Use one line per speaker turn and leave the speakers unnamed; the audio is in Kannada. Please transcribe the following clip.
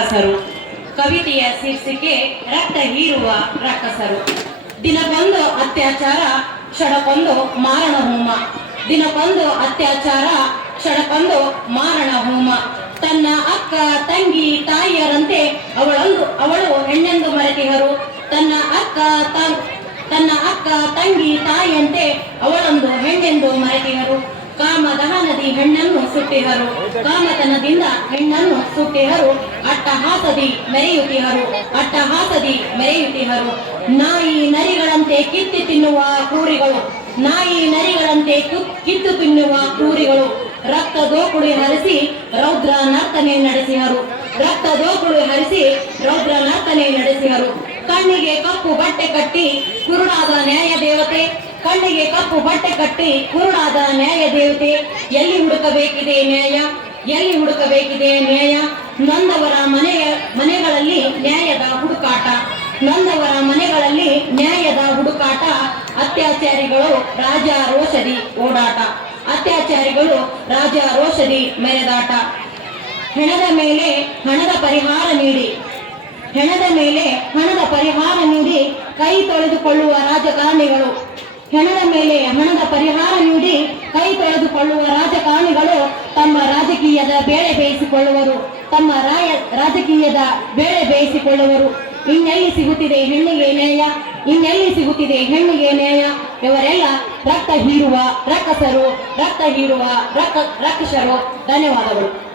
ರಕ್ಕಸರು ಕವಿತೆಯ ಶೀರ್ಷಿಕೆ ರಕ್ತ ಹೀರುವ ರಾಕ್ಷಸರು. ದಿನಕ್ಕೊಂದು ಅತ್ಯಾಚಾರ ಕ್ಷಣಕ್ಕೊಂದು ಮಾರಣ ಹೋಮ. ದಿನಕ್ಕೊಂದು ಅತ್ಯಾಚಾರ ಕ್ಷಣಕ್ಕೊಂದು ಮಾರಣ ಹೋಮ. ತನ್ನ ಅಕ್ಕ, ತಂಗಿ, ತಾಯಿಯರಂತೆ ಅವಳೊಂದು, ಅವಳು ಹೆಣ್ಣೆಂದು ಮರೆತಿಹರು ತನ್ನ ಅಕ್ಕ ತನ್ನ ಅಕ್ಕ, ತಂಗಿ, ತಾಯಿಯಂತೆ ಅವಳೊಂದು ಹೆಣ್ಣೆಂದು ಮರೆತಿಹರು ಕಾಮದಹನದಿ ಹೆಣ್ಣನ್ನು ಸುಟ್ಟಿಹರು. ಕಾಮತನದಿಂದ ಹೆಣ್ಣನ್ನು ಸುಟ್ಟಿಹರು. ಅಟ್ಟಹಾಸದಿ ಮೆರೆಯುತ್ತಿಹರು. ಅಟ್ಟಹಾಸದಿ ಮೆರೆಯುತ್ತಿಹರು. ನಾಯಿ ನರಿಗಳಂತೆ ಕಿತ್ತಿ ತಿನ್ನುವ ಕೂರಿಗಳು ನಾಯಿ ನರಿಗಳಂತೆ ಕಿತ್ತು ತಿನ್ನುವ ಕೂರಿಗಳು ರಕ್ತ ದೋಕುಳಿ ಹರಿಸಿ ರೌದ್ರ ನರ್ತನೆ ನಡೆಸಿಹರು. ರಕ್ತ ದೋಕುಳಿ ಹರಿಸಿ ರೌದ್ರ ನರ್ತನೆ ನಡೆಸಿಹರು. ಕಣ್ಣಿಗೆ ಕಪ್ಪು ಬಟ್ಟೆ ಕಟ್ಟಿ ಕುರುಡಾದ ನ್ಯಾಯ ದೇವತೆ ಕಣ್ಣಿಗೆ ಕಪ್ಪು ಬಟ್ಟೆ ಕಟ್ಟಿ ಕುರುಡಾದ ನ್ಯಾಯ ದೇವತೆ, ಎಲ್ಲಿ ಹುಡುಕಬೇಕಿದೆ ನ್ಯಾಯ? ಎಲ್ಲಿ ಹುಡುಕಬೇಕಿದೆ ನ್ಯಾಯ? ನೊಂದವರ ಮನೆಯ, ಮನೆಗಳಲ್ಲಿ ನ್ಯಾಯದ ಹುಡುಕಾಟ. ನೊಂದವರ ಮನೆಗಳಲ್ಲಿ ನ್ಯಾಯದ ಹುಡುಕಾಟ. ಅತ್ಯಾಚಾರಿಗಳು ರಾಜ ರೋಷದಿ ಓಡಾಟ. ಅತ್ಯಾಚಾರಿಗಳು ರಾಜ ರೋಷದಿ ಮೆರೆದಾಟ. ಹೆಣದ ಮೇಲೆ ಹಣದ ಪರಿಹಾರ ನೀಡಿ. ಹೆಣದ ಮೇಲೆ ಹಣದ ಪರಿಹಾರ ನೀಡಿ ಕೈ ತೊಳೆದುಕೊಳ್ಳುವ ರಾಜಕಾರಣಿಗಳು. ಹೆಣದ ಮೇಲೆ ಹಣದ ಪರಿಹಾರ ನೀಡಿ ಕೈ ತೊಳೆದುಕೊಳ್ಳುವ ರಾಜಕಾರಣಿಗಳು ತಮ್ಮ ರಾಜಕೀಯದ ಬೇಳೆ ಬೇಯಿಸಿಕೊಳ್ಳುವರು. ತಮ್ಮ ರಾಯ, ರಾಜಕೀಯದ ಬೇಳೆ ಬೇಯಿಸಿಕೊಳ್ಳುವರು. ಇನ್ನೆಲ್ಲಿ ಸಿಗುತ್ತಿದೆ ಹೆಣ್ಣಿಗೆ ನ್ಯಾಯ? ಇನ್ನೆಲ್ಲಿ ಸಿಗುತ್ತಿದೆ ಹೆಣ್ಣಿಗೆ ನ್ಯಾಯ? ಇವರೆಲ್ಲ ರಕ್ತ ಹೀರುವ ರಕ್ಕಸರು ರಕ್ತ ಹೀರುವ ರಕ್ಕ ರಕ್ಷರು ಧನ್ಯವಾದಗಳು.